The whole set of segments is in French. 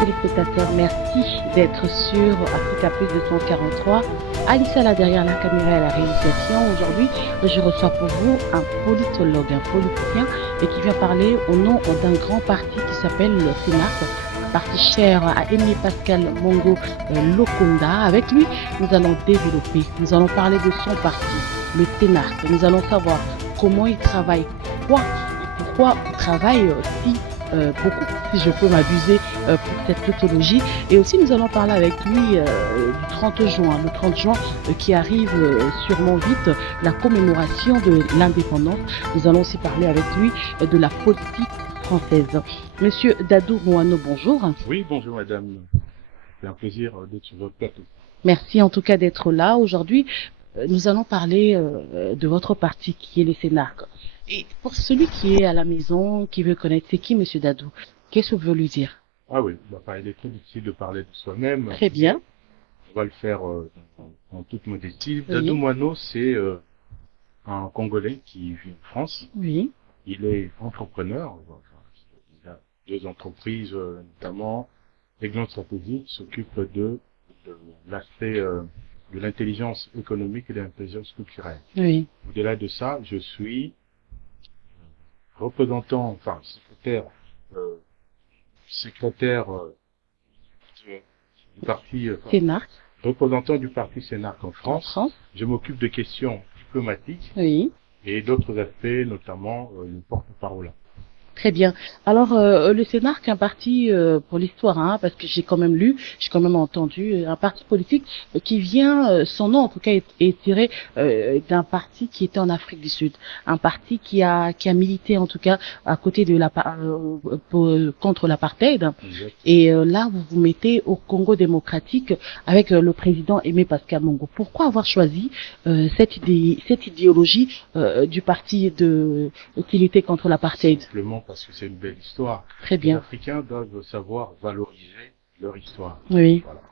téléspectateurs, merci d'être sur Africa Plus 243. Alissa là derrière la caméra et la réalisation. Aujourd'hui, je reçois pour vous un politologue, un politicien, et qui vient parler au nom d'un grand parti qui s'appelle le CNAP, un parti cher à Aimé Pascal Mongo Lokonda. Avec lui, nous allons développer, nous allons parler de son parti, le CNAP. Nous allons savoir comment il travaille, pourquoi il travaille si beaucoup, si je peux m'abuser pour cette tautologie. Et aussi, nous allons parler avec lui du 30 juin, le 30 juin qui arrive sûrement vite, la commémoration de l'indépendance. Nous allons aussi parler avec lui de la politique française. Monsieur Dadou Rouano, bonjour. Oui, bonjour madame. C'est un plaisir d'être sur votre plateau. Merci en tout cas d'être là. Aujourd'hui, nous allons parler de votre parti qui est le Sénat. Et pour celui qui est à la maison, qui veut connaître, c'est qui, Monsieur Dadou? Qu'est-ce que vous voulez lui dire? Ah oui, il est très difficile de parler de soi-même. Très bien. On va le faire en toute modestie. Oui. Dadou Moineau, c'est un Congolais qui vit en France. Oui. Il est entrepreneur. Il a deux entreprises, notamment Aiglon Stratégie, qui s'occupe de l'aspect de l'intelligence économique et de l'intelligence culturelle. Oui. Au-delà de ça, je suis représentant, enfin secrétaire du parti, Sénat. représentant du parti Sénat en En France. France. Je m'occupe de questions diplomatiques Oui. et d'autres aspects, notamment le porte-parole. Très bien. Alors, le CNARC, un parti pour l'histoire, hein, parce que j'ai quand même lu, j'ai quand même entendu, un parti politique qui vient, son nom en tout cas est tiré d'un parti qui était en Afrique du Sud, un parti qui a milité en tout cas à côté de contre l'apartheid. Exact. Et là, vous vous mettez au Congo démocratique avec le président Aimé Pascal Mongo. Pourquoi avoir choisi cette idéologie du parti qui luttait contre l'apartheid? Simplement parce que c'est une belle histoire. Très Les bien. Africains doivent savoir valoriser leur histoire. Oui. Voilà.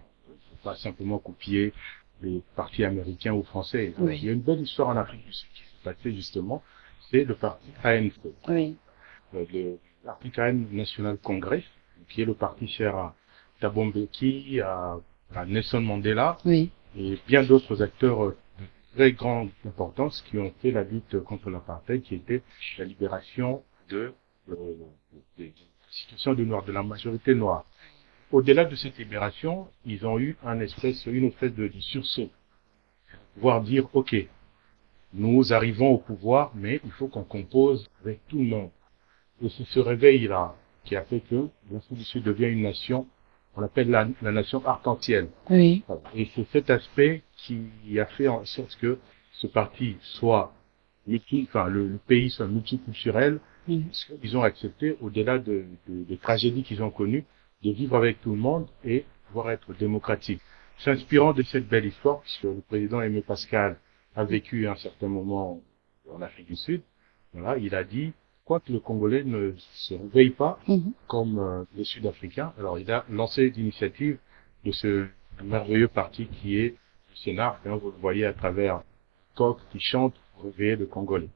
Pas simplement copier les partis américains ou français. Oui. Il y a une belle histoire en Afrique du Sud qui s'est passée justement, c'est le parti ANC. Oui. Le African National Congress, qui est le parti cher à Thabo Mbeki, à Nelson Mandela, Oui. et bien d'autres acteurs de très grande importance qui ont fait la lutte contre l'apartheid, qui était la libération des situations de noirs, de la majorité noire. Au-delà de cette libération, ils ont eu une espèce de sursaut, voire dire, ok, nous arrivons au pouvoir, mais il faut qu'on compose avec tout le monde. Et c'est ce réveil-là qui a fait que l'Afrique du Sud devient une nation, on appelle la nation arc-en-ciel. Oui. Et c'est cet aspect qui a fait en sorte que ce parti soit le pays soit multiculturel, Oui. parce qu'ils ont accepté, au-delà des tragédies qu'ils ont connues, de vivre avec tout le monde et pouvoir être démocratique. S'inspirant de cette belle histoire, puisque le président Aimé Pascal a vécu un certain moment en Afrique du Sud, voilà, il a dit, quoi que le Congolais ne se réveille pas Mhm. comme les Sud-Africains, alors il a lancé l'initiative de ce merveilleux parti qui est le Sénat, hein, vous le voyez à travers coq qui chante pour réveiller le Congolais.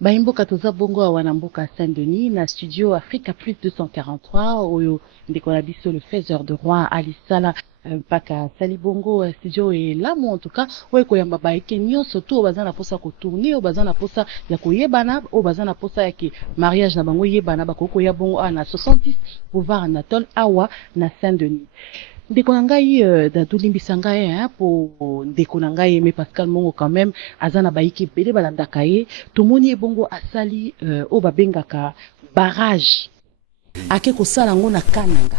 Baimboka toza bongo awa na mboka Saint-Denis na studio Africa Plus 243 oyo ndeko na biso le faiseur de roi Alisala mpaka sali bongo studio elamu en tout cas oyo koyamba baeke nyonso to baza na posa kotourner oyo baza na posa ya koyebana oyo baza na posa ya ke mariage na bango yebana bakokoya bongo awa na 70 boulevard Anatole awa na Saint-Denis. Ndeko na ngai Dadou limbisa ngai po ndeko na ngai Aimé Pascal Mongo quand même aza na bayiki ebele balandaka ye tomoni ebongo asali oyo babengaka barrage ake kosala yango na kananga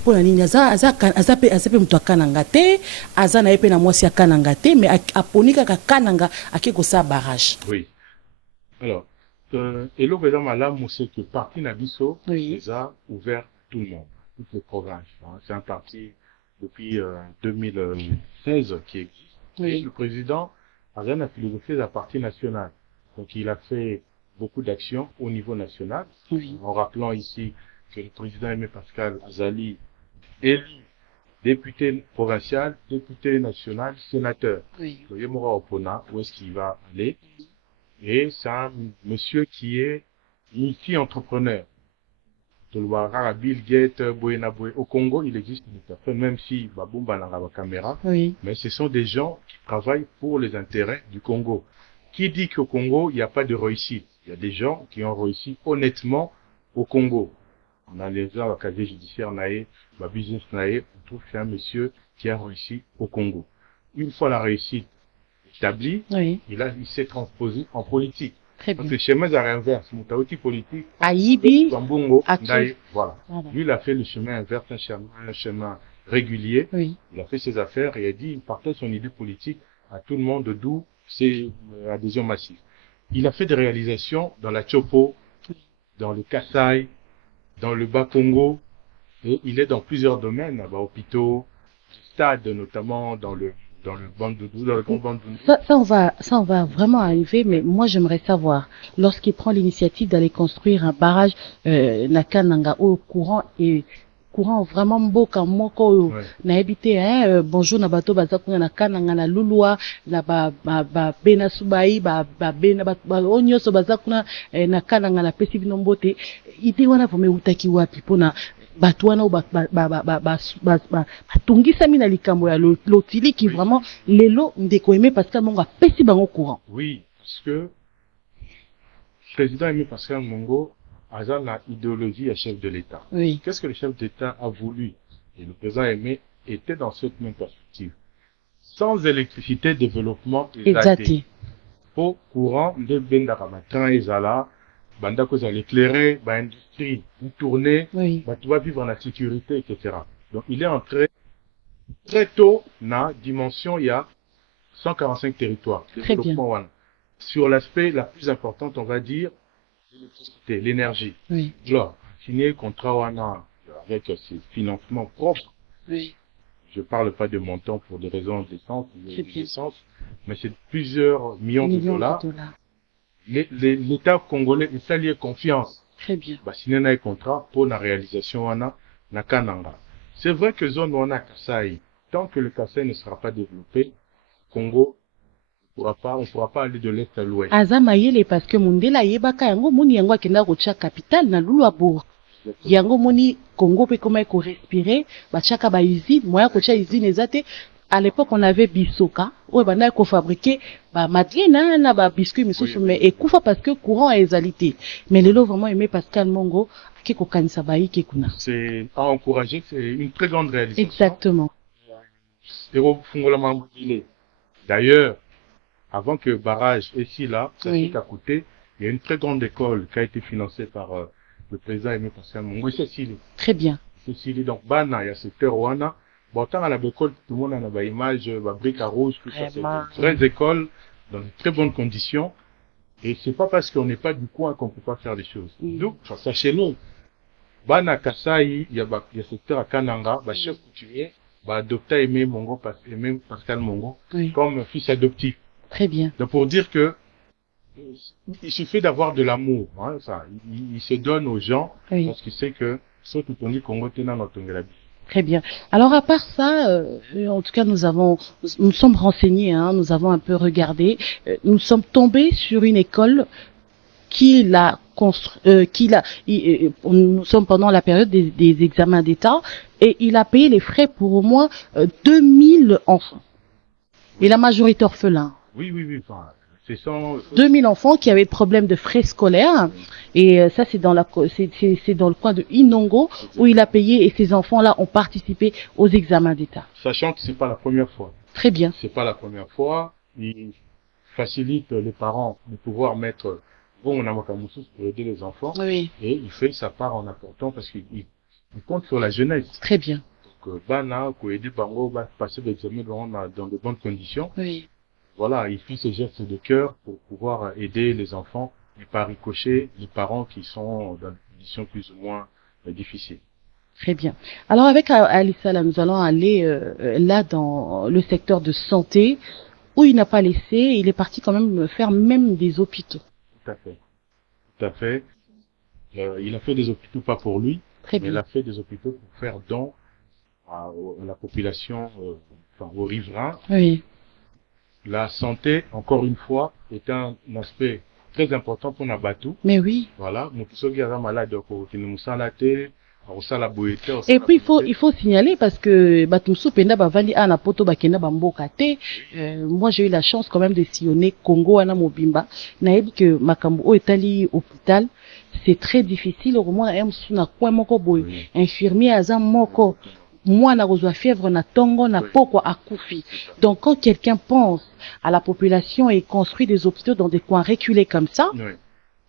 mpona nini aza pe moto akananga te aza na ye mpe na mwasi akananga te mais aponi kaka kananga ake kosala barrage. Oui. Alors, eloko eza malamu c'est que parti na biso Oui. les a ouvert tout le monde, toutes les provinces. Hein. C'est un parti depuis 2016 qui existe. Oui. Et le président a la philosophie d'un parti national. Donc il a fait beaucoup d'actions au niveau national. Oui. En rappelant ici que le président Aimé Pascal Azali élu député provincial, député national, sénateur. Oui. Voyez Mora Opona, où est-ce qu'il va aller? Et c'est un monsieur qui est multi-entrepreneur. Tolwara, Bill Gates, Boyena Boy. Au Congo, il existe des personnes, même si Babumba n'a pas de caméra, Oui. mais ce sont des gens qui travaillent pour les intérêts du Congo. Qui dit qu'au Congo, il n'y a pas de réussite? Il y a des gens qui ont réussi honnêtement au Congo. On a les gens, la casier judiciaire, ma business, on trouve que c'est un monsieur qui a réussi au Congo. Une fois la réussite établie, Oui. il s'est transposé en politique. Très Parce bien. que le chemin est inverse. Moutaouti politique, Aïbi. Bambongo, Atu. voilà. Voilà. Lui, il a fait le chemin inverse, un chemin régulier. Oui. Il a fait ses affaires et il a dit, il partage son idée politique à tout le monde, d'où ses adhésions massives. Il a fait des réalisations dans la Chopo, dans le Kasaï, dans le Bas-Congo, et il est dans plusieurs domaines, hôpitaux, stades, notamment dans le Bandundu, dans le grand Bandundu. Ça, on va vraiment arriver, mais moi, j'aimerais savoir, lorsqu'il prend l'initiative d'aller construire un barrage, Nakananga, au courant vraiment mboka moko, Ouais. na habité, bonjour, na bato, bazakuna, na kananga, na lulua, na bena subai, bena, onyoso, bazakuna, na kananga, na pesi binombote, ite wana vome utaki wapi, pona, bato wana batungisami na likambo ya lotili qui vraiment lelo ndeko Aimé Pascal Mongo apesi bango courant. Oui, parce que le président Aimé Pascal Mongo a la idéologie à chef de l'État. Oui. Qu'est-ce que le chef d'État a voulu? Et le président Aimé était dans cette même perspective. Sans électricité, développement Exacté. Pour courant de Bendaramatin et Zala, Bandako Zala éclairé, industrie, vous tournez, Oui. tu vas vivre en la sécurité, etc. Donc il est entré très tôt dans la dimension, il y a 145 territoires. Très bien. Sur l'aspect la plus importante, on va dire, l'électricité, l'énergie. Oui. Alors, signer contrat WANA avec ses financements propres. Oui. Je parle pas de montant pour des raisons d'essence, mais c'est plusieurs millions de dollars. L'État congolais est allié confiance. Très bien. Signer un contrat pour la réalisation WANA na Kananga. C'est vrai que zone WANA Kasai, tant que le Kasai ne sera pas développé, Congo, on ne pourra pas aller de l'est à l'ouest. Azamayele parce que Mundela yebaka yango moni yango akenda kocha capital na Luluabourg. Yango moni Congo pe comment ko respirer, bachaka ba usine, moya kocha usine ezate. À l'époque on avait Bisoka, ouais bana ko fabriquer ba madeleine na ba biscuits misusu mais ekufa parce que courant a ezalité. Mais lelo vraiment Aimé Pascal Mongo qui ko kanisa ba yiki kuna. C'est à encourager, c'est une très grande réalisation. Exactement. D'ailleurs, avant que barrage ici là, ça Oui. s'est à côté, il y a une très grande école qui a été financée par le président Aimé Pascal Mongo. C'est Sili. Très bien. C'est Sili. Donc, Bana, il y a secteur Wana. Bon, tant à la école, tout le monde a une image, brique à rouge, tout ça. C'est une vraie école, dans de très bonnes conditions. Et c'est pas parce qu'on n'est pas du coin qu'on peut pas faire des choses. Donc, sachez-le. Bana Kasai, il y a secteur à Kananga, chef coutumier, adopté Aimé Pascal Mongo, comme fils adoptif. Très bien. Donc pour dire que il suffit d'avoir de l'amour, hein, ça. Il se donne aux gens parce qu'il sait que surtout on dit Congo tena notre Très bien. Alors à part ça, en tout cas nous sommes renseignés, hein, nous avons un peu regardé, nous sommes tombés sur une école nous sommes pendant la période des examens d'État et il a payé les frais pour au moins 2000 enfants. Et la majorité orphelins. Oui. Enfin, 2000 enfants qui avaient des problèmes de frais scolaires. Et ça, c'est dans le coin de Inongo où il a payé et ces enfants-là ont participé aux examens d'État. Sachant que c'est pas la première fois. Très bien. C'est pas la première fois. Il facilite les parents de pouvoir mettre on a pour aider les enfants. Oui. Et il fait sa part en apportant parce qu'il compte sur la jeunesse. Très bien. Donc, Bana, pour aider Bango, va passer l'examen dans de bonnes conditions. Oui. Voilà, il fait ses gestes de cœur pour pouvoir aider les enfants et par ricochet les parents qui sont dans des conditions plus ou moins difficiles. Très bien. Alors avec Alissa, là, nous allons aller là dans le secteur de santé où il n'a pas laissé, il est parti quand même faire même des hôpitaux. Tout à fait. Il a fait des hôpitaux pas pour lui, mais il a fait des hôpitaux pour faire don à la population, aux riverains. Oui. La santé, encore une fois, est un aspect très important pour Nabatu. Mais oui. Voilà, Mokisogi a malade, donc, qui nous salate, on la boété. Et puis il faut signaler parce que Batumsu Penda Bavandi a na poto bakenda bamboka te. Moi j'ai eu la chance quand même de sillonner Congo ana mobimba. Na yebi que makambo o etali hôpital, c'est très difficile au moins na na kwa moko boy. Infirmier aza moko. Moi na kozwa fièvre na tongo na pokwa akufi. Donc quand quelqu'un pense à la population et construit des hôpitaux dans des coins reculés comme ça,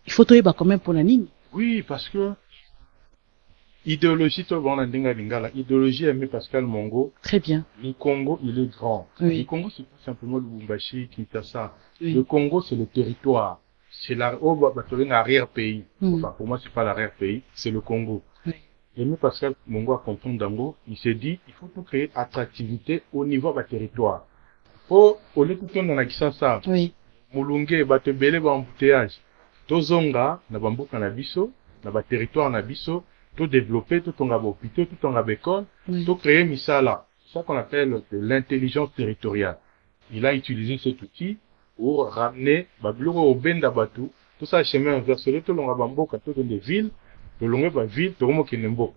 il faut toyeba quand même pour la ligne. Oui, parce que idéologie, idéologie aimée Pascal Mongo. Très bien. Le Congo, il est grand. Oui. Le Congo, c'est pas simplement le Lubumbashi, Kinshasa. Oui. Le Congo, c'est le territoire. C'est l'arrière-pays. Enfin, pour moi, c'est pas l'arrière-pays, c'est le Congo. Oui. Aimé Pascal Mongo a compris Dango, il s'est dit, il faut tout créer attractivité au niveau de territoire. Au lieu de tout dans la Kinshasa. Oui. Mulunge, Batebele, embouteillage. Tozonga, na bamboka na biso, na ba territoire na biso, tout développer, tout en hôpital, tout en école, tout créer misala. C'est ça qu'on appelle l'intelligence territoriale. Il a utilisé cet outil pour ramener Babluro au Benda Batu, tout ça chemin inversé, tout l'on a bamboka, tout dans des villes, tout l'on a ville, tout le monde qui n'aime pas.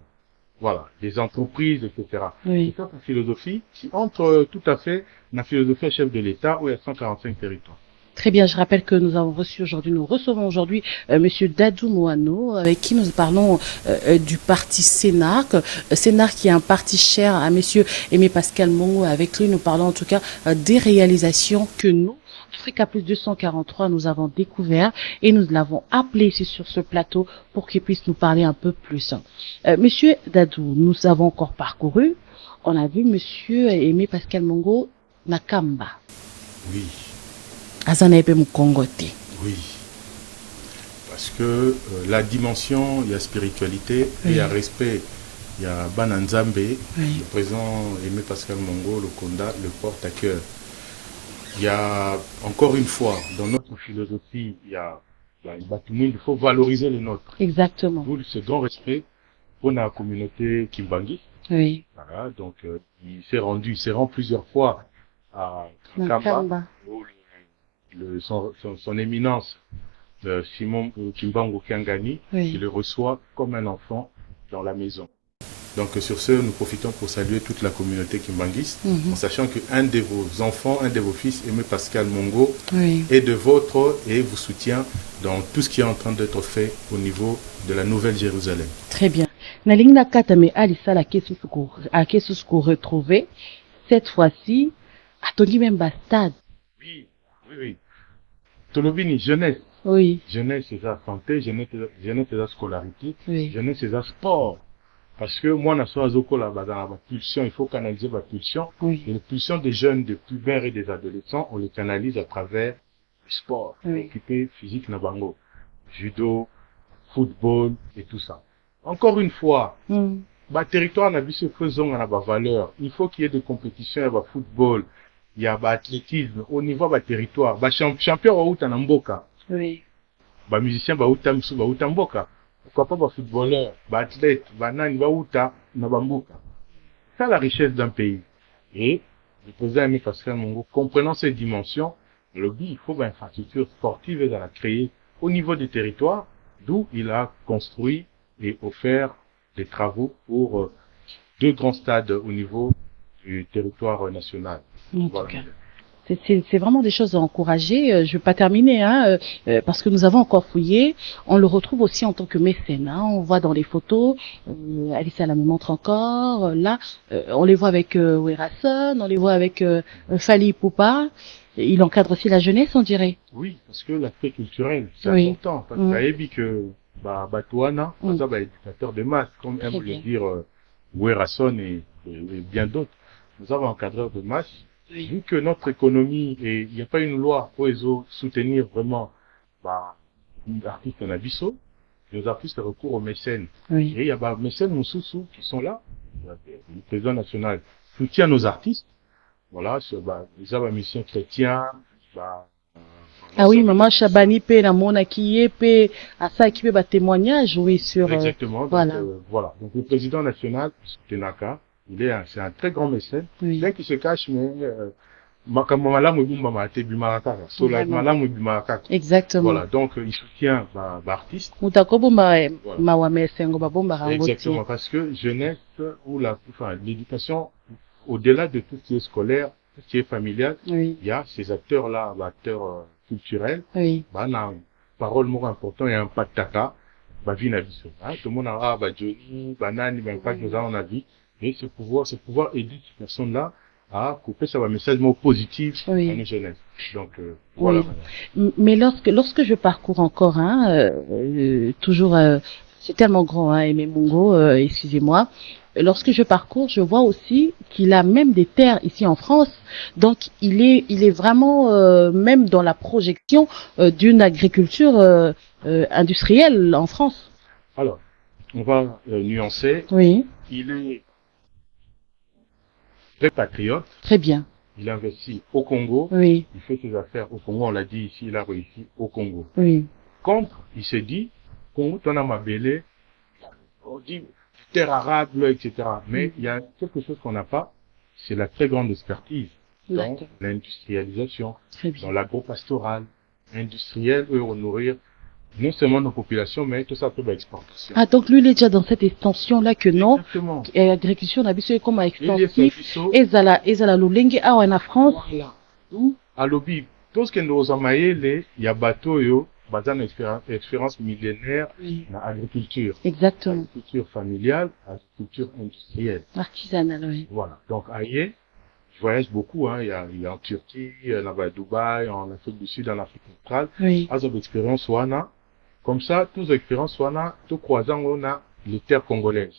Voilà, des entreprises, etc. Oui. C'est ça la philosophie qui entre tout à fait dans la philosophie chef de l'État où il y a 145 territoires. Très bien, je rappelle que nous recevons aujourd'hui Monsieur Dadou Moano, avec qui nous parlons du parti Sénarc. Sénarc qui est un parti cher à Monsieur Aimé Pascal Mongo. Avec lui, nous parlons en tout cas des réalisations que nous, Africa Plus 243, nous avons découvert et nous l'avons appelé ici sur ce plateau pour qu'il puisse nous parler un peu plus. Monsieur Dadou, nous avons encore parcouru. On a vu Monsieur Aimé Pascal Mongo Nakamba. Oui. Oui. Parce que la dimension, il y a spiritualité, oui. Il y a respect, il y a Bananzambe, oui. Le président Aimé Pascal Mongo, le Konda, le porte à cœur. Il y a, encore une fois, dans notre philosophie, il faut valoriser les nôtres. Exactement. D'où ce grand respect pour la communauté Kimbangi. Oui. Voilà, donc il s'est rendu plusieurs fois à Kamba. Son éminence, Simon Kimbangu Kiangani, oui. Qui le reçoit comme un enfant dans la maison. Donc sur ce, nous profitons pour saluer toute la communauté kimbangiste, en sachant qu'un de vos enfants, un de vos fils, Aimé Pascal Mongo, oui. Est de votre et vous soutient dans tout ce qui est en train d'être fait au niveau de la Nouvelle Jérusalem. Très bien. Nalinga Katame Alissa la question qu'on retrouver cette fois-ci à Tony Membastad. Oui. Tolobini, jeunesse. Oui. Jeunesse, c'est la santé, jeunesse, c'est la scolarité, oui. Jeunesse, c'est la sport. Parce que moi, dans la pulsion, il faut canaliser la pulsion. Oui. Et les pulsions des jeunes, des pubères et des adolescents, on les canalise à travers le sport. Oui. Équipé physique, nabango. Judo, football et tout ça. Encore une fois, territoire, n'a vu ce faisons à la valeur. Il faut qu'il y ait des compétitions, il y a football. Il y a l'athlétisme au niveau de territoire. Champion ou Mboka. Oui. Musicien ou Mboka. Pourquoi pas footballeur, athlète, nani ou Mboka. C'est la richesse d'un pays. Et le président Aimé Pascal Mongo, comprenant ces dimensions, le dit il faut une infrastructure sportive et la créer au niveau des territoires, d'où il a construit et offert des travaux pour 2 grands stades au niveau du territoire national. Voilà. C'est vraiment des choses à encourager. Je ne vais pas terminer, parce que nous avons encore fouillé. On le retrouve aussi en tant que mécène. On voit dans les photos, Alice la me montre encore. Là, on les voit avec Werason, on les voit avec Fali Poupa. Il encadre aussi la jeunesse, on dirait. Oui, parce que l'aspect culturel, c'est important. Parce que Batouana, éducateur de masse, comme aime le dire Werason et bien d'autres. Nous avons un encadreur de masse. Oui. Vu que notre économie, et il n'y a pas une loi pour soutenir vraiment l'artiste en abisso, nos artistes recours aux mécènes. Oui. Et il y a des mécènes Moussoussou qui sont là. Le président national soutient nos artistes. Voilà, les musiciens chrétiens. Ah oui, maman Chabani pe na mona qui pe à ça qui peut témoignage, oui, sur. Exactement. Voilà. Voilà. Donc le président national, Tenaka, c'est un très grand mécène, oui. Bien qu'il se cache, mais makambo malamu ebumba te bimaka kaka. So la Vraiment. malamu ebimaka kaka. Exactement. Voilà, donc il soutient artiste. Mutu akobomba Voilà. mawa esengo babombaka yango Exactement, te. parce que jeunesse ou l'éducation, au-delà de tout ce qui est scolaire, tout ce qui est familial, Oui, il y a ces acteurs-là, acteurs culturels, oui, na parole mot important et impact taka, vie na biso. Tout le monde a Johnny, banani, impact nous avons vie. Et c'est pouvoir aider ces personnes-là à couper ça un message mot positif Oui. à nos jeunesses. Donc oui. voilà. Mais lorsque je parcours encore, toujours, c'est tellement grand, Aimé Mungo, excusez-moi. Lorsque je parcours, je vois aussi qu'il a même des terres ici en France. Donc, il est vraiment même dans la projection d'une agriculture industrielle en France. Alors, on va nuancer. Oui, Il est très patriote. très bien. Il investit au Congo. Oui, Il fait ses affaires au Congo. On l'a dit ici, il a réussi au Congo. oui, Contre, il se dit, Congo, t'en as ma belle, on dit terre arable, etc. Mais il y a quelque chose qu'on n'a pas, c'est la très grande expertise dans d'accord. l'industrialisation, Très bien. dans l'agro-pastoral, industriel, eux, nourrir non seulement nos populations, mais tout ça pour l'exportation. Ah, donc lui, il est déjà dans cette extension-là que non. Exactement. Agriculture na biso comme Il est extensif ezala lolenge awa na France. Voilà. Ou à lobby, tout ce que nous avons il y a bateau yo, bazan expérience millénaire dans l'agriculture. Exactement. Agriculture familiale, agriculture industrielle. Artisanal, oui. Voilà. Donc ailleurs, je voyage beaucoup, il y a en Turquie, là-bas à Dubaï, en Afrique du Sud, en Afrique centrale. Oui. As expérience wana. Comme ça, tous expériences wana, tout croisant on a les terres congolaises.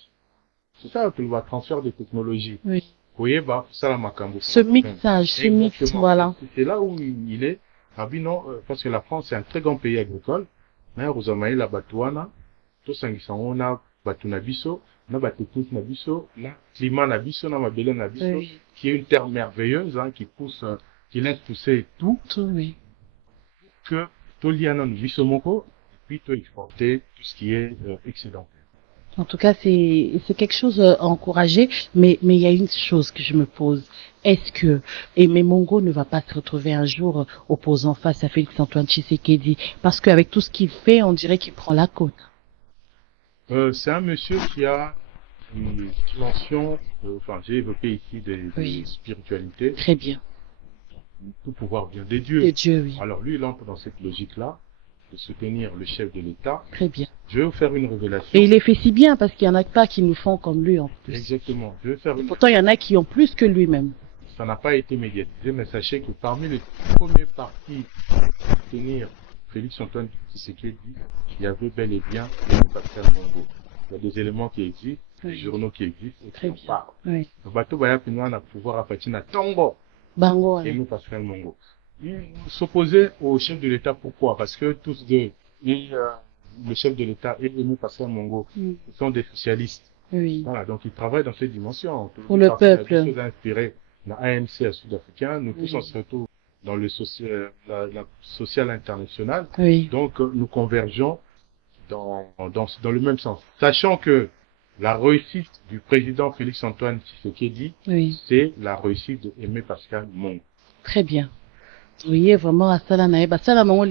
C'est ça que le transfert de technologie. Oui. Vous voyez, ça la makambo. Ce mixage, ce mix, voilà. C'est là où il est. Non, parce que la France, c'est un très grand pays agricole. Mais vous avez la batouana, tout ça qui sont on a batunabiso, na bateknik nabiso, na climat nabiso, na mabele nabiso, qui est une terre merveilleuse, qui pousse, qui laisse pousser tout. Tout, oui. Que tout liana nous biso moko, puis tout exporter tout ce qui est excédent. En tout cas, c'est quelque chose à encourager, mais il y a une chose que je me pose. Est-ce que Aimé Mungo ne va pas se retrouver un jour opposant face à Félix-Antoine Tshisekedi? Parce qu'avec tout ce qu'il fait, on dirait qu'il prend la côte. C'est un monsieur qui a une dimension, j'ai évoqué ici des spiritualités. Très bien. Tout pouvoir vient des dieux. Des dieux, oui. Alors lui, il entre dans cette logique-là, de soutenir le chef de l'État. Très bien. Je vais vous faire une révélation. Et il les fait si bien parce qu'il y en a pas qui nous font comme lui en plus. Exactement. Je vais faire Pourtant, il y en a qui ont plus que lui-même. Ça n'a pas été médiatisé, mais sachez que parmi les premiers partis à soutenir Félix-Antoine Tshisekedi, il y avait bel et bien Pascal Mongo. Il y a des éléments qui existent, des journaux qui existent, et Très qui en bien. parlent. Oui. Le bateau va y a pouvoir appartenir à Tongo. Bango. Et Pascal Mongo. Il s'opposait au chef de l'État. Pourquoi? Parce que tous deux, le chef de l'État et Aimé Pascal Mongo, sont des socialistes. Oui. Voilà, donc ils travaillent dans cette dimension. Pour le peuple. Des choses inspirées dans l'ANC sud-africain. Nous tous, on se retrouve dans le la social international. Oui. Donc, nous convergeons dans le même sens. Sachant que la réussite du président Félix-Antoine Tshisekedi, c'est la réussite de Aimé Pascal Mongo. Très bien. Oui, vraiment, à ça, là,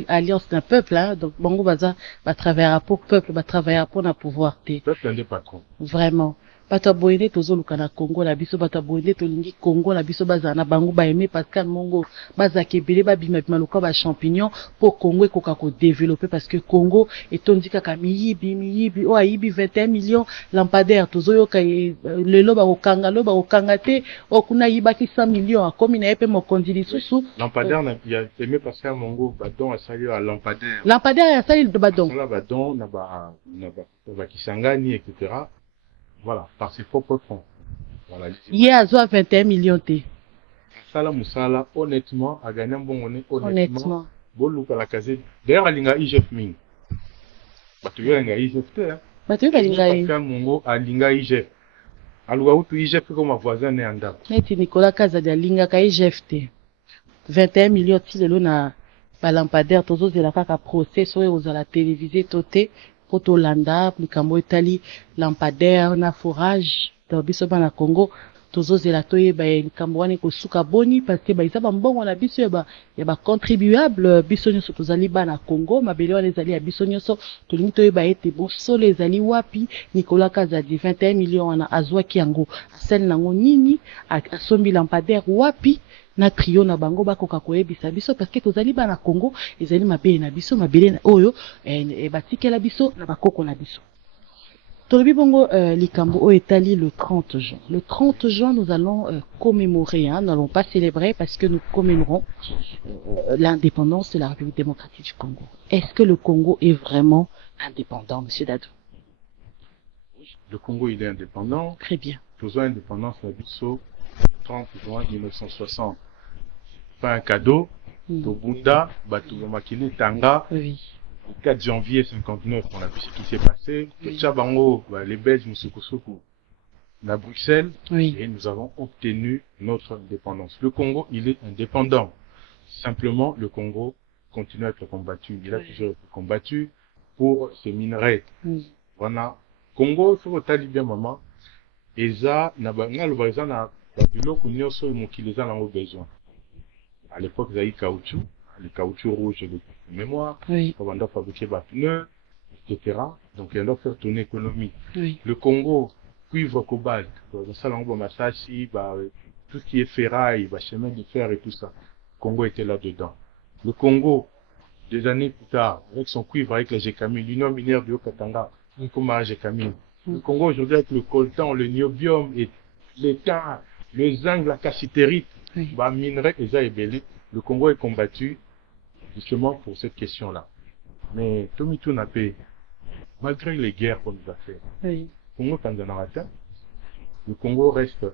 alliance d'un peuple, donc, Bango Baza, va travailler pour le peuple, va travailler pour le pouvoir, Le peuple n'est pas trop. Vraiment. Bato boyende tozoluka na Congo la biso bato boyende tolingi Congo la biso bazana bango ba Aimé Pascal Mongo bazaki ebele ba bima loka ba champignon pour Congo ekoka ko développer parce que Congo etondi kaka miyibi o ayibi 21 millions lampadaires tozoyoka lelo ba okanga te okuna yibaki 100 millions akomi na epe mokonzi lisusu lampadaire il y a Aimé Pascal Mongo badon asali à lampadaire ya sali badon sala badon na ba Kisangani etc. Voilà, par ses propres fonds. Voilà. Il a 21 millions de. Sala Moussala, honnêtement, a gagné un bon honnêtement. Bon look à la casette. D'ailleurs, il y a IGF Ming. Il y a IGF, hein. Pascal Mongo, a linga IGF. Alors, où IGF comme un voisin n'est en date. Neti Nicolas Kazadi a linga ka IGF te. 21 millions de le na lampadaire, tozo de la kaka procès, soit aux à la télévisée, toté. Poto landa, plikambo etali lampadaire na forage dans biso na Congo tozozela toyeba likambo wana ekosuka boni parce que eza bambongo na biso ya bacontribuable biso nyonso tozali bana Congo, mabele wana ezali ya biso nyonso, tolingi toyeba ete bosolo ezali wapi. Nicolas Kazadi 21 millions wana azwaki yango asali nango nini, asombi lampadaire wapi na trio na bango bakoka koyebisa biso parce que tozali bana Congo, ezali mabele na biso, mabele oyo batikela biso na bakoko na biso. Tolobi bongo likambo oyo etali le 30 juin. Le 30 juin, nous allons commémorer, nous n'allons pas célébrer parce que nous commémorons l'indépendance de la République démocratique du Congo. Est-ce que le Congo est vraiment indépendant, Monsieur Dadou? Le Congo, il est indépendant. Très bien. Toujours indépendance, la Bisso, 30 juin 1960. Pas un cadeau. Tobunda, Batou Makine, Tanga. Oui. Le 4 janvier 59, on a vu ce qui s'est passé. Oui. Tchabango, les Belges, Moussoukoussoukou, à Bruxelles. Oui. Et nous avons obtenu notre indépendance. Le Congo, il est indépendant. Simplement, le Congo continue à être combattu. Il a toujours été combattu pour ses minerais. Oui. Voilà. Congo, il faut que tu bien, maman. Eza, na biloko nyonso mokili eza nango besoin. À l'époque, il y a eu caoutchouc, le caoutchouc rouge de mémoire, oui. On doit fabriquer des pneus, etc. Donc, il doit faire tourner l'économie. Oui. Le Congo, cuivre, cobalt, tout ce qui est ferraille, chemin de fer et tout ça. Le Congo était là-dedans. Le Congo, des années plus tard, avec son cuivre, avec les Gécamines, l'Union minière du Haut-Katanga, comment Gécamine. Le Congo aujourd'hui avec le coltan, le niobium et l'étain, le zinc, la cassitérite, oui. Minerai, le Congo est combattu justement pour cette question-là. Mais Tomitou Napé, malgré les guerres qu'on nous a fait, oui. Congo Kandanarata, le Congo reste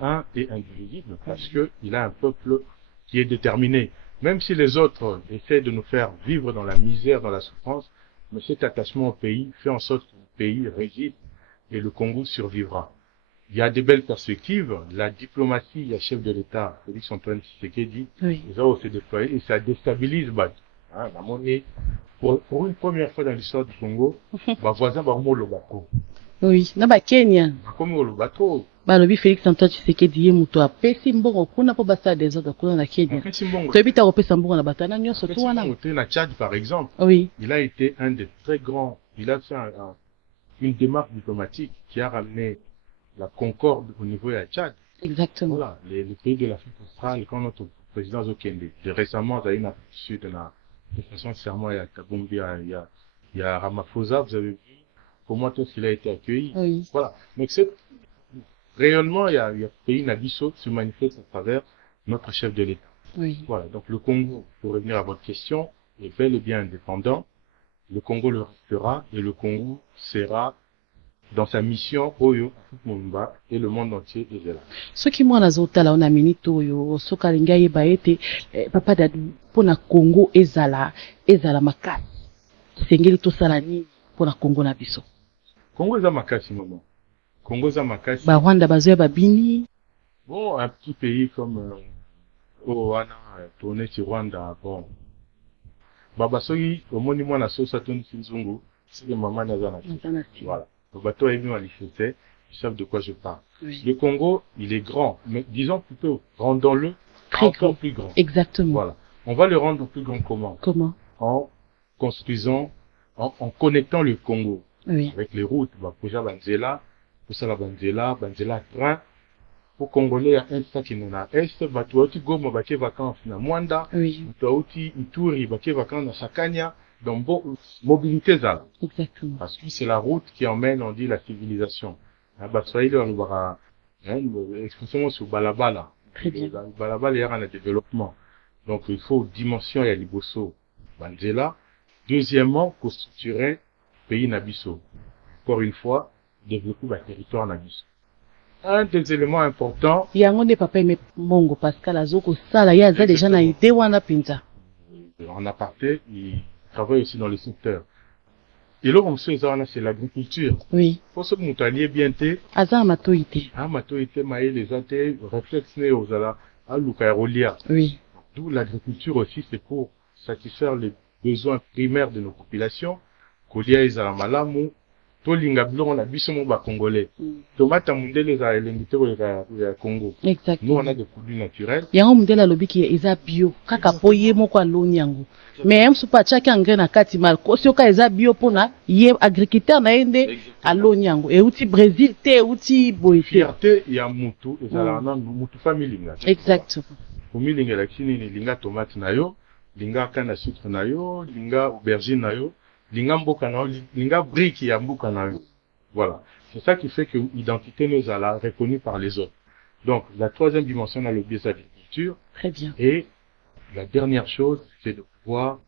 un et indivisible parce que il a un peuple qui est déterminé. Même si les autres essaient de nous faire vivre dans la misère, dans la souffrance, mais cet attachement au pays fait en sorte que le pays résiste et le Congo survivra. Il y a des belles perspectives. La diplomatie, le chef de l'État, Félix Antoine Tshisekedi, oui. les a aussi déployé et ça déstabilise la monnaie. Pour une première fois dans l'histoire du Congo, voisin le bateau. Oui, na Kenya. Comme le bateau. Balobi Félix Antoine Tshisekedi ye muto apesi mbongo kuna po basa des autres kuna na Kenya. Tobita kopesa mbongo na batana nyonso to wana. Na Tchad par exemple. Oui. Il a été un des très grands, il a fait une démarche diplomatique qui a ramené la concorde au niveau de Tchad. Exactement. Voilà, les pays de l'Afrique australe, quand notre président Zokende, récemment, il y a une Afrique du Sud, de la façon de serment, il y a Kabumbi, il y a Ramaphosa, vous avez vu comment tout il a été accueilli. Oui. Voilà. Donc, rayonnement, il y a pays Nabiso se manifeste à travers notre chef de l'État. Oui. Voilà. Donc, le Congo, pour revenir à votre question, est bel et bien indépendant. Le Congo le restera et le Congo sera dans sa mission Oyo Mumba et le monde entier est là. Ce qui moi nazotala on a minute oyo soka lingaye baete papa Dadou pona Congo ezala makasi. Kisengeli to sala ni pona Congo na biso. Congo za makasi maman. Congo za makasi. Ba Rwanda bazoya babini. Bon, un petit pays comme Oana tourné sur Rwanda bon. Baba soyi omoni mwana sosa toni sinzungu, c'est que maman nazana. Voilà. Le bateau est venu à l'IFC, ils savent de quoi je parle. Oui. Le Congo, il est grand, mais disons plutôt, rendons-le encore plus grand. Exactement. Voilà. On va le rendre plus grand comment? Comment? En construisant, en connectant le Congo. Oui. Avec les routes, Bakuja Banzela, Kusala Banzela, Banzela train. Pour Congolais, à Est, qui n'en a Est, Batouati Goma, Baké vacances na Mwanda, oui. Batouati Ituri, Baké vacances na Sakanya. Donc, mobilité, ça. Exactement. Parce que c'est la route qui emmène, on dit, la civilisation. Expression sur Balabala. Très bien. Balabala, il y a un développement. Donc, il faut dimension, il y a Liboso, Banzela. Deuxièmement, constituer pays Nabiso. Encore une fois, développer le territoire Nabiso. Un des éléments importants. Il y a un des papas mais Mongo Pascal Azoko Sala, il y a déjà na idée wana pinza. En aparté, il travaille aussi dans le secteur. Et là, on sait, c'est l'agriculture. Oui. Pour ce que nous allions bien te. Aza matoïté. Ah, matoïté, maïe, les athées, réflexe né aux ala, à l'Ukaerolia. Oui. D'où l'agriculture aussi, c'est pour satisfaire les besoins primaires de nos populations. Kolia, Isalamalamu, tolinga biloko na biso mo ba congolais. Tomate mundele za elengi te ya Congo. Exactement. Nous on a des produits naturels. Yango mundele lobi ki eza bio kaka poye moko aloni yango. Mais même si pas chaki engrais na kati mal ko sioka eza bio pona ye agriculteur na yende aloni yango e uti Brésil te uti boite. Fierté ya mutu ezala na mutu family nga. Exactement. Komilinga la kini ni linga tomate na yo, linga canne à sucre na yo, linga aubergine na yo, linga mboka na yo, linga brique ya mboka na yo. Voilà. C'est ça qui fait que l'identité nous a reconnue par les autres. Donc, la troisième dimension dans le biais de l'agriculture. Très bien. Et la dernière chose, c'est de pouvoir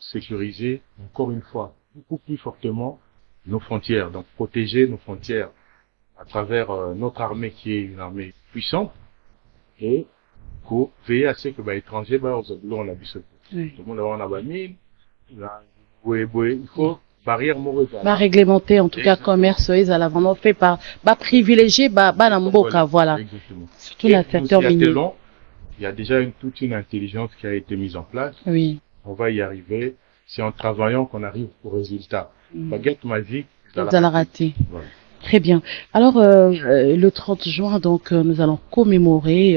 sécuriser, encore une fois, beaucoup plus fortement nos frontières. Donc, protéger nos frontières à travers notre armée qui est une armée puissante et pour veiller à ce que les étrangers, on a vu ce oui. Tout le monde a une mine, il faut barrière mauvaise. Réglementer en tout cas commerce ils allaient vraiment fait par privilégier namboka voilà. Exactement. Surtout dans le secteur minier. Il y a déjà toute une intelligence qui a été mise en place. Oui. On va y arriver. C'est en travaillant qu'on arrive au résultat. Baguette magique, vous allez rater. Voilà. Très bien. Alors, le 30 juin, donc, nous allons commémorer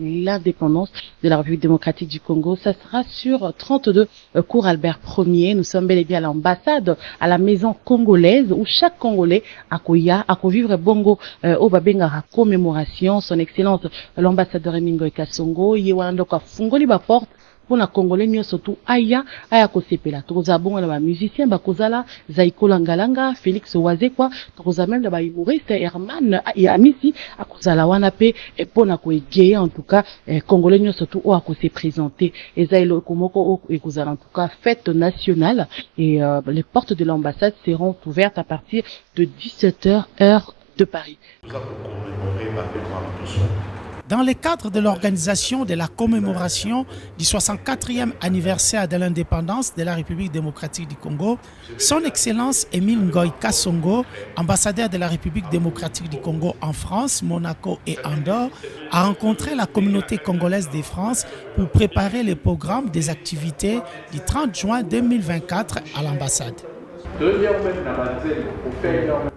l'indépendance de la République démocratique du Congo. Ça sera sur 32 cours Albert Ier. Nous sommes bel et bien à l'ambassade, à la maison congolaise, où chaque Congolais a vivre bongo au babengara commémoration. Son Excellence, l'ambassadeur Emingo Kasongo, yewandoka fungoli ba porte. Pour la Congolais surtout aya kosepela toza bonga na ba musicien bakozala Zaikola Ngalanga Félix Wazekwa toza même ba humoriste Herman ya Amisi akozala wana pe et pona ko egeye en tout cas Congolais surtout o akose présenter ezailo komoko ekozala en tout cas fête nationale et les portes de l'ambassade seront ouvertes à partir de 17h heure de Paris. Nous avons commémoré dans le cadre de l'organisation de la commémoration du 64e anniversaire de l'indépendance de la République démocratique du Congo, Son Excellence Émile Ngoï Kasongo, ambassadeur de la République démocratique du Congo en France, Monaco et Andorre, a rencontré la communauté congolaise de France pour préparer le programme des activités du 30 juin 2024 à l'ambassade.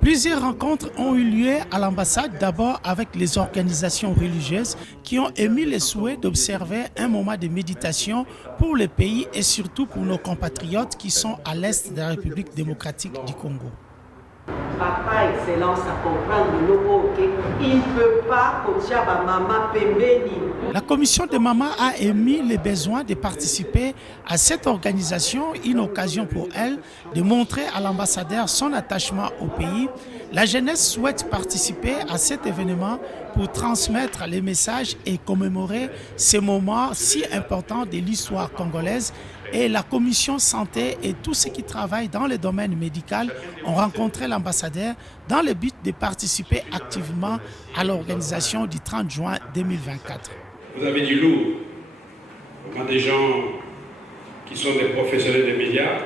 Plusieurs rencontres ont eu lieu à l'ambassade, d'abord avec les organisations religieuses qui ont émis le souhait d'observer un moment de méditation pour le pays et surtout pour nos compatriotes qui sont à l'est de la République démocratique du Congo. Papa Excellence à comprendre de nouveau qu'il ne peut pas coacher maman pembeni. La commission de Mama a émis le besoin de participer à cette organisation, une occasion pour elle de montrer à l'ambassadeur son attachement au pays. La jeunesse souhaite participer à cet événement pour transmettre les messages et commémorer ces moments si importants de l'histoire congolaise. Et la commission santé et tous ceux qui travaillent dans le domaine médical ont rencontré l'ambassadeur dans le but de participer activement à l'organisation du 30 juin 2024. Vous avez du lourd, des gens qui sont des professionnels des médias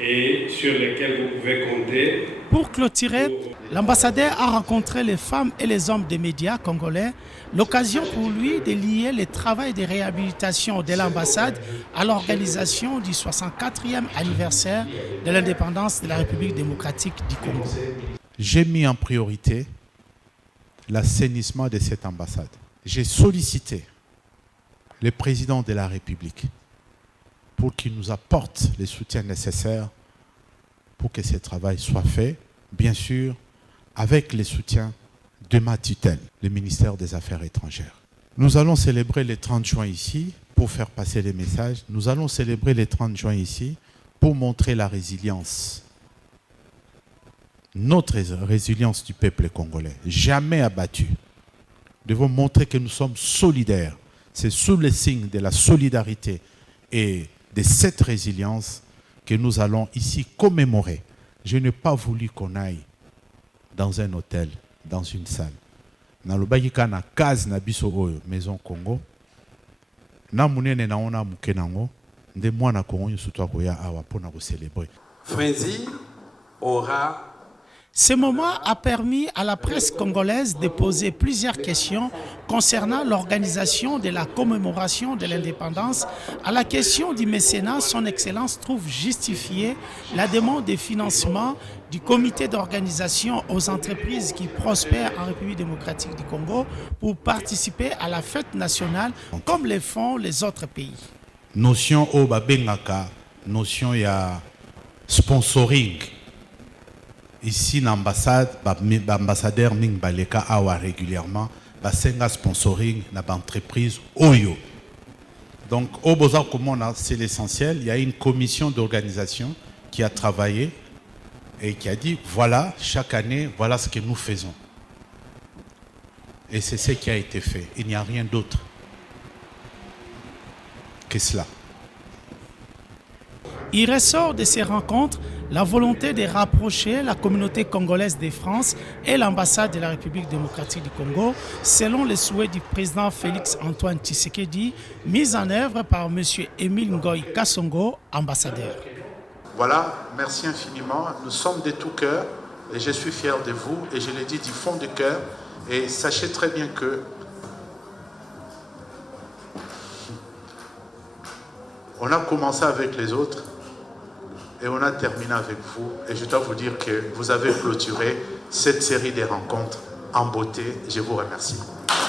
et sur lesquels vous pouvez compter. Pour clôturer, l'ambassadeur a rencontré les femmes et les hommes des médias congolais, l'occasion pour lui de lier le travail de réhabilitation de l'ambassade à l'organisation du 64e anniversaire de l'indépendance de la République démocratique du Congo. J'ai mis en priorité l'assainissement de cette ambassade. J'ai sollicité le président de la République pour qu'il nous apporte les soutiens nécessaires pour que ce travail soit fait, bien sûr, avec le soutien de ma tutelle, le ministère des Affaires étrangères. Nous allons célébrer le 30 juin ici pour faire passer les messages. Nous allons célébrer le 30 juin ici pour montrer la résilience. Notre résilience du peuple congolais, jamais abattu. Nous devons montrer que nous sommes solidaires. C'est sous le signe de la solidarité et de cette résilience que nous allons ici commémorer. Je n'ai pas voulu qu'on aille dans un hôtel, dans une salle. Dans le bagika na case na biso oyo maison Congo. Na munene na ona mukenango nde mwana Congo yusuto akoya awa pona ko célébrer. Frenzy aura Ce moment a permis à la presse congolaise de poser plusieurs questions concernant l'organisation de la commémoration de l'indépendance. À la question du mécénat, son Excellence trouve justifiée la demande de financement du comité d'organisation aux entreprises qui prospèrent en République démocratique du Congo pour participer à la fête nationale comme le font les autres pays. Notion au babengaka, notion ya sponsoring. Ici, l'ambassade, l'ambassadeur Ming Baleka awa régulièrement, basenga sponsoring na entreprise Oyo. Donc, au Beaux-Arts Commun, c'est l'essentiel. Il y a une commission d'organisation qui a travaillé et qui a dit, voilà, chaque année, voilà ce que nous faisons. Et c'est ce qui a été fait. Il n'y a rien d'autre que cela. Il ressort de ces rencontres la volonté de rapprocher la communauté congolaise de France et l'ambassade de la République démocratique du Congo, selon les souhaits du président Félix-Antoine Tshisekedi, mis en œuvre par M. Émile Ngoï Kassongo, ambassadeur. Voilà, merci infiniment. Nous sommes de tout cœur et je suis fier de vous et je le dis du fond du cœur. Et sachez très bien que on a commencé avec les autres et on a terminé avec vous. Et je dois vous dire que vous avez clôturé cette série de rencontres en beauté. Je vous remercie.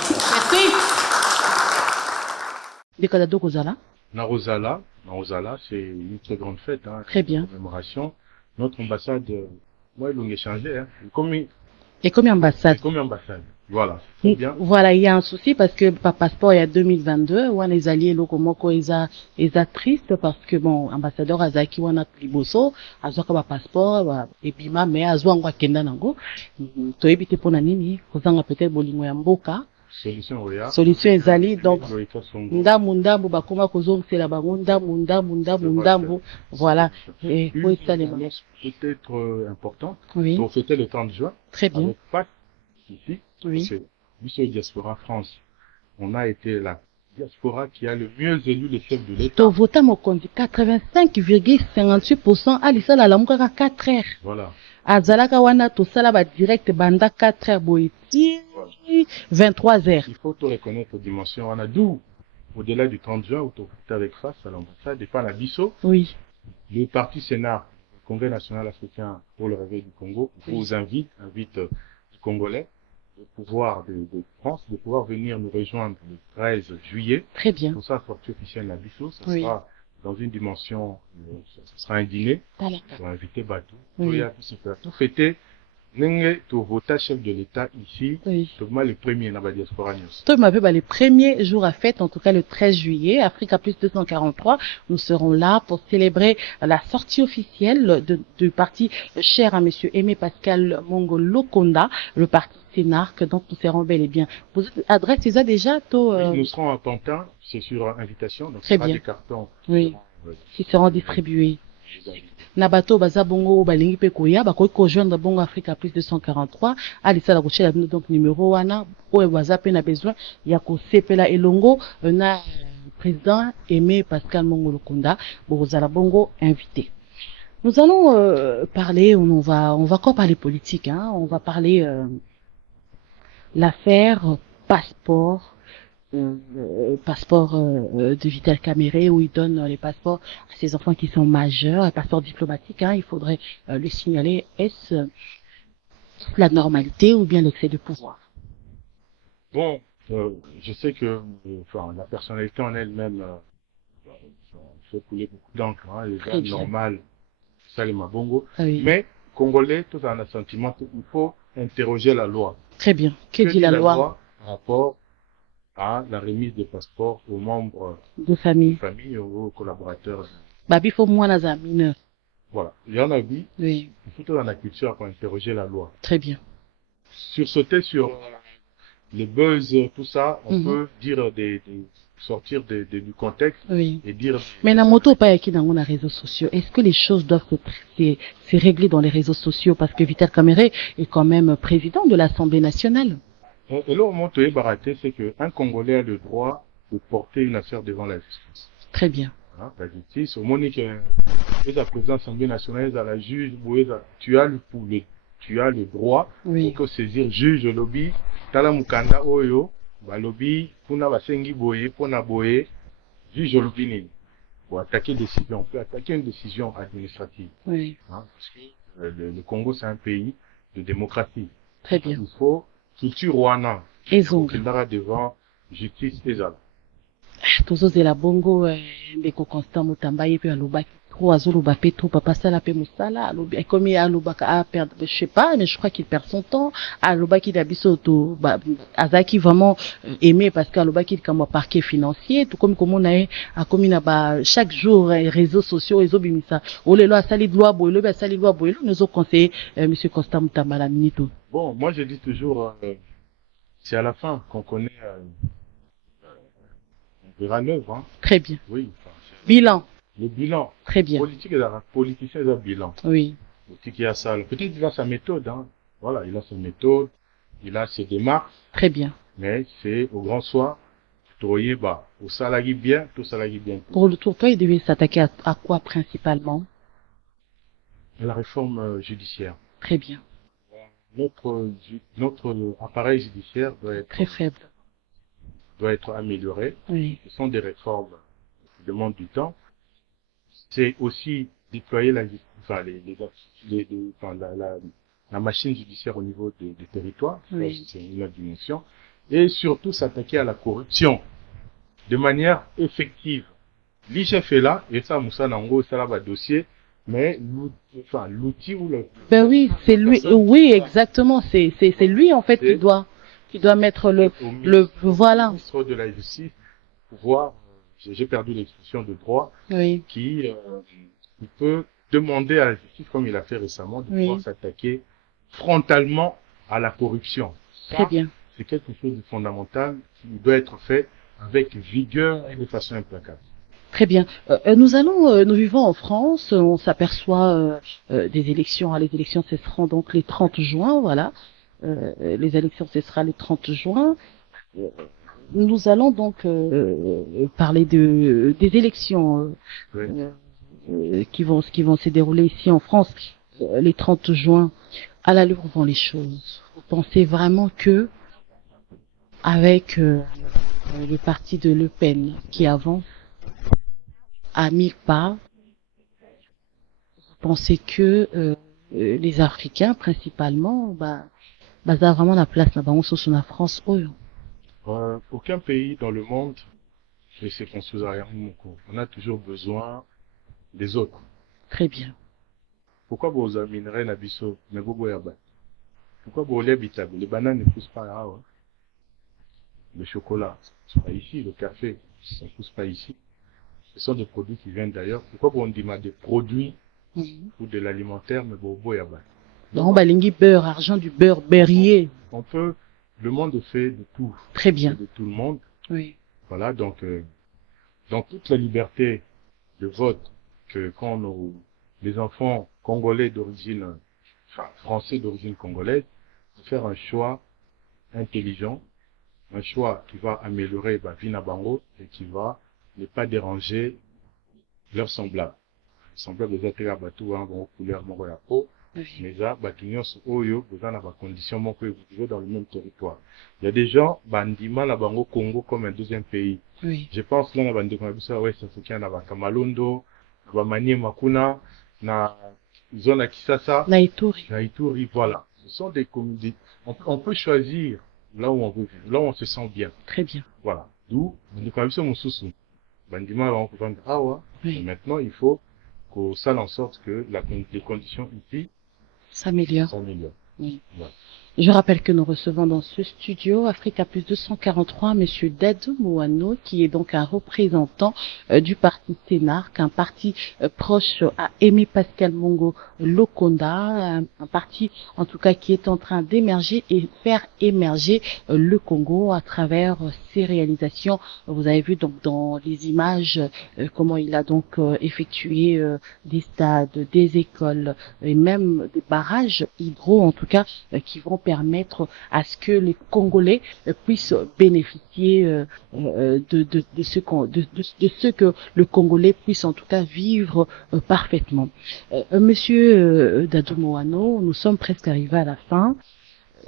Merci. Dekadado Kozala. Na Rosala, c'est une très grande fête. Hein, très bien. Commémoration. Notre ambassade, moi, ils l'ont échangé. Hein, et comme ambassade. Voilà. Bien. Voilà, il y a un souci parce que par passeport il y a 2022, on les alliés lokomoko ils triste parce que bon ambassadeur Azaki wana liboso azwaka ba passeport et bima mais azwa ngwa kenda nango to ebite pona nini kozanga peut-être bolingo ya mboka solution ezali donc ndambu bakoma kozongisela bango ndambu voilà et pour ça les peut-être important oui. Pour fêter le 30 juin très bien avec Pâques ici. Oui. C'est Monsieur Diaspora France. On a été la diaspora qui a le mieux élu le chef de l'État. To vota mokonzi 85,58% Alissa la lamukaka 4 heures. Voilà. Azalaka wana to sala ba direct banda 4 heures boiti 23 heures. Il faut tout reconnaître aux dimensions. On a d'où au-delà du 30 juin où tu es avec face à l'ambassade et pas la BISO. Oui. Le parti Sénat, le Congrès national africain pour le réveil du Congo, vous invite Congolais, de pouvoir de France, de pouvoir venir nous rejoindre le 13 juillet. Très bien. Pour ça, sortie officielle de la BISO, ça sera dans une dimension, ce sera un dîner. On va inviter Batou. Tout fêter. Tout voter chef de l'État ici. Le premier dans la diaspora news. Tout les premiers jours à fête, en tout cas le 13 juillet, Africa Plus 243, nous serons là pour célébrer la sortie officielle du parti cher à monsieur Aimé Pascal Mongo Lokonda, le parti Sénarque, donc nous serons bel et bien. Vous adresse ça déjà, nous serons à Pantin, c'est sur invitation, donc très il y aura bien. Des cartons qui seront distribués. Nabato baza bongo balingi pe koya bakoki rejoindre bongo Africa Plus 243 alisa la kochela donc numéro wana oyo baza pe na besoin ya ko sepela elongo na président Aimé Pascal Mongo Lokonda bozala bongo invité. Nous allons parler, on va encore parler politique, hein, on va parler l'affaire passeport de Vital Kamerhe où il donne les passeports à ses enfants qui sont majeurs, un passeport diplomatique, hein, il faudrait le signaler. Est-ce la normalité ou bien l'excès de pouvoir? Bon, je sais que la personnalité en elle-même fait couler beaucoup d'encre, hein, les gens normal, ça les mabongo. Oui. Mais Congolais, tout en un sentiment, il faut interroger la loi. Très bien. Que dit la loi par rapport à la remise des passeports aux membres de famille, aux collaborateurs. Babi faut moins la mineur. Voilà. Il y en a vu. Oui. Il faut dans la culture pour interroger la loi. Très bien. Sauter sur les buzz, tout ça, on peut dire sortir du contexte et dire. Mais la moto pas qui dans les réseaux sociaux. Est-ce que les choses doivent se régler dans les réseaux sociaux parce que Vital Kamerhe est quand même président de l'Assemblée nationale? Et là, au moment où baraté, c'est qu'un Congolais a le droit de porter une affaire devant la justice. Très bien. Hein, la justice, au moment où la présidence de l'Assemblée nationale, à la juge, tu as tu as le droit Oui. de saisir juge lobby, tala mukanda oyo, ba lobby, puna basengi boye, pona boye, juge lobby nini. Pour attaquer décision, on peut attaquer une décision administrative. Oui. Hein, parce que le Congo, c'est un pays de démocratie. Très bien. Il faut culture wana. Ezonga. Il aura devant justice ezala. tozozela bongo ndeko Constant Mutamba ye pe alobaki trop azoloba pe trop papa sala pe musala alobi comme alobaka a perdre je sais pas mais je crois qu'il perd son temps alobaki da biso to azaki vraiment aimé parce que alobaki comme parquet financier tout comme on a akomi na ba chaque jour réseaux sociaux ezobimisa olelo asali loi boyelo be asali loi boyelo nous ont conseillé monsieur Constant Mutamba la minute. Bon, moi je dis toujours c'est à la fin qu'on connaît on verra l'œuvre, hein. Très bien. Oui. Bilan. Le bilan. Très bien. Politicien, il a un bilan. Oui. Politique, il a ça. Peut-être qu'il a sa méthode, hein. Voilà, il a sa méthode, il a ses démarches. Très bien. Mais c'est au grand soir, au salarié bien, tout salarié bien. Pour le tour, toi, il devait s'attaquer à quoi principalement? La réforme judiciaire. Très bien. Notre appareil judiciaire doit être très faible. Doit être amélioré. Oui. Ce sont des réformes qui demandent du temps. C'est aussi déployer la machine judiciaire au niveau des territoires. Oui. C'est une autre dimension. Et surtout s'attaquer à la corruption de manière effective. L'IGF est là, et ça, Moussa Nango, ça là, va dossier, mais l'outil ou le... Ben oui, c'est lui, oui, exactement, c'est lui, en fait, qui doit mettre voilà. Ministre de la Justice, pouvoir, j'ai perdu l'expression de droit, oui. qui peut demander à la justice, comme il a fait récemment, de pouvoir s'attaquer frontalement à la corruption. Très bien. C'est quelque chose de fondamental qui doit être fait avec vigueur et de façon implacable. Très bien. Nous vivons en France, on s'aperçoit des élections. Les élections cesseront donc les 30 juin, voilà. Les élections cesseront les 30 juin. Nous allons donc parler des élections qui vont se dérouler ici en France les 30 juin. À l'allure vont les choses. Vous pensez vraiment que avec le parti de Le Pen qui avance à 1000 pas, vous pensez que les Africains principalement, ça a vraiment la place là-bas, sur la France. Aucun pays dans le monde ne se construit à rien. On a toujours besoin des autres. Très bien. Pourquoi vous aminerez Nabiso, mais vous goyaba? Pourquoi vous voulez habiter? Les bananes ne poussent pas là. Le chocolat, c'est pas ici. Le café, ça ne pousse pas ici. Ce sont des produits qui viennent d'ailleurs. Pourquoi on dit des produits ou de l'alimentaire, mais vous goyaba? Donc, balingi beurre, argent du beurre, berrier. On peut, le monde fait de tout. Très bien. De tout le monde. Oui. Voilà, donc, dans toute la liberté de vote que quand les enfants congolais d'origine, français d'origine congolaise, de faire un choix intelligent, un choix qui va améliorer Vina Bango et qui va ne pas déranger leurs semblables. Les semblables des ateliers bateaux, couleur moko ya peau, mais ça, oyo, vous avez des conditions moko et vous vivez dans le même territoire. Il y a des gens, bandima la Bango Congo comme un deuxième pays. Oui. Je pense là, na bandeko na biso ya West Africain, na Kamalondo, na Maniema kuna, na zone à Kisasa, na Ituri, voilà. Ce sont des communautés. On peut choisir là où on veut vivre, là où on se sent bien. Très bien. Voilà. D'où, bandeko na biso mosusu, bandima ba ko vendre awa. Et maintenant, il faut qu'on s'aille en sorte que les conditions ici s'améliorent. Oui. Voilà. Je rappelle que nous recevons dans ce studio Africa Plus 243 Monsieur Dadou Mouano, qui est donc un représentant du parti Sénarc, un parti proche à Aimé Pascal Mongo Lokonda, un parti en tout cas qui est en train d'émerger et faire émerger le Congo à travers ses réalisations. Vous avez vu donc dans les images comment il a donc effectué des stades, des écoles et même des barrages hydro en tout cas qui vont permettre à ce que les Congolais puissent bénéficier de ce que le Congolais puisse en tout cas vivre parfaitement. Monsieur Dadou Moano, nous sommes presque arrivés à la fin.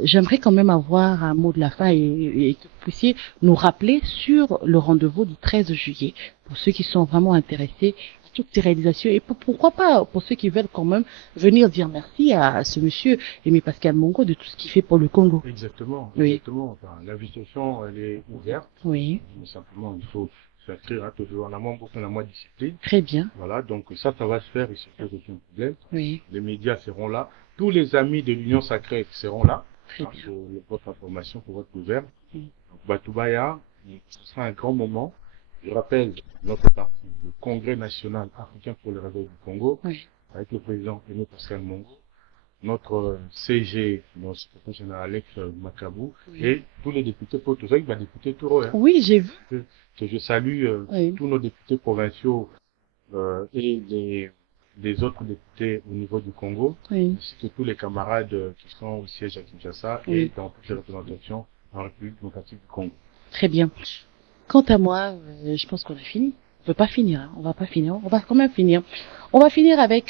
J'aimerais quand même avoir un mot de la fin et que vous puissiez nous rappeler sur le rendez-vous du 13 juillet pour ceux qui sont vraiment intéressés à toutes ces réalisations et pourquoi pas pour ceux qui veulent quand même venir dire merci à ce monsieur Aimé Pascal Mongo de tout ce qu'il fait pour le Congo. Exactement, Oui. exactement. Enfin, l'invitation, elle est ouverte. Oui, Mais simplement, il faut s'inscrire toujours en amont pour faire la moins discipline. très bien. Voilà, donc ça va se faire, il se fait aucun problème. Oui, Les médias seront là. Tous les amis de l'Union Sacrée seront là. très bien. Pour votre information, pour votre gouverne. Oui. Donc, Batoubaya, ce sera un grand moment. Je rappelle notre parti, le Congrès national africain pour le réveil du Congo, Oui. avec le président Aimé Pascal Mongo, notre CG, notre secrétaire général Alex Makabou, Oui. et tous les députés potosaïques, députés Touro, hein, Oui, j'ai vu. que je salue Oui. tous nos députés provinciaux et les autres députés au niveau du Congo, Oui. ainsi que tous les camarades qui sont au siège à Kinshasa Oui. et dans toutes les représentations en République démocratique du Congo. Très bien. Quant à moi, je pense qu'on a fini. On peut pas finir, hein. On va pas finir. On va quand même finir. On va finir avec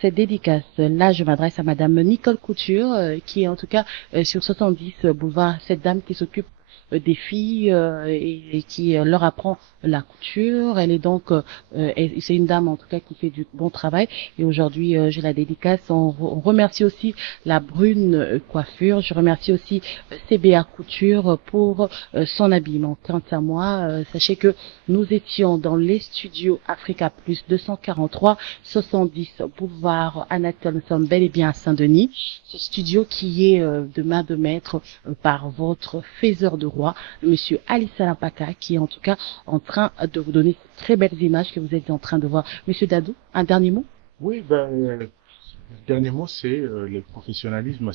cette dédicace. Là, je m'adresse à Madame Nicole Couture, qui est en tout cas sur 70 boulevard. Cette dame qui s'occupe des filles et qui leur apprend la couture. Elle est donc, c'est une dame en tout cas qui fait du bon travail. Et aujourd'hui, j'ai la dédicace. On remercie aussi la Brune Coiffure. Je remercie aussi CBA Couture pour son habillement. Quant à moi, sachez que nous étions dans les studios Africa Plus 243 70 boulevard Anatole. Nous sommes bel et bien à Saint-Denis. Ce studio qui est de main de maître par votre faiseur de roi, monsieur Ali Salampaka, qui est en tout cas en train de vous donner ces très belles images que vous êtes en train de voir. Monsieur Dadou, un dernier mot? Oui, le dernier mot, c'est le professionnalisme.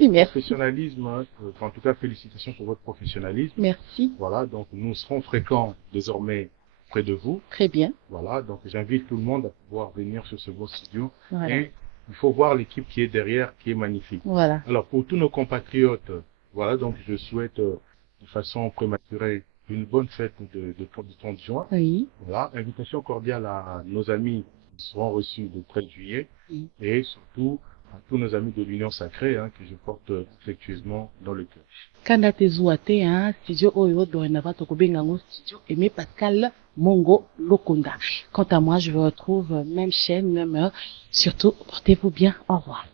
Oui, merci. Professionnalisme, en tout cas, félicitations pour votre professionnalisme. Merci. Voilà, donc nous serons fréquents désormais près de vous. Très bien. Voilà, donc j'invite tout le monde à pouvoir venir sur ce beau studio. Voilà. Et il faut voir l'équipe qui est derrière, qui est magnifique. Voilà. Alors pour tous nos compatriotes, voilà, donc je souhaite de façon prématurée une bonne fête du 30 juin. Oui. Voilà, invitation cordiale à nos amis qui seront reçus le 13 juillet Oui. et surtout à tous nos amis de l'Union Sacrée que je porte affectueusement dans le cœur. Kanda tezuate, studio Oyo Dorenava Tokobengango, studio Aimé Pascal Mongo Lokunda. Quant à moi, je vous retrouve même chaîne, même heure. Surtout, portez-vous bien. Au revoir.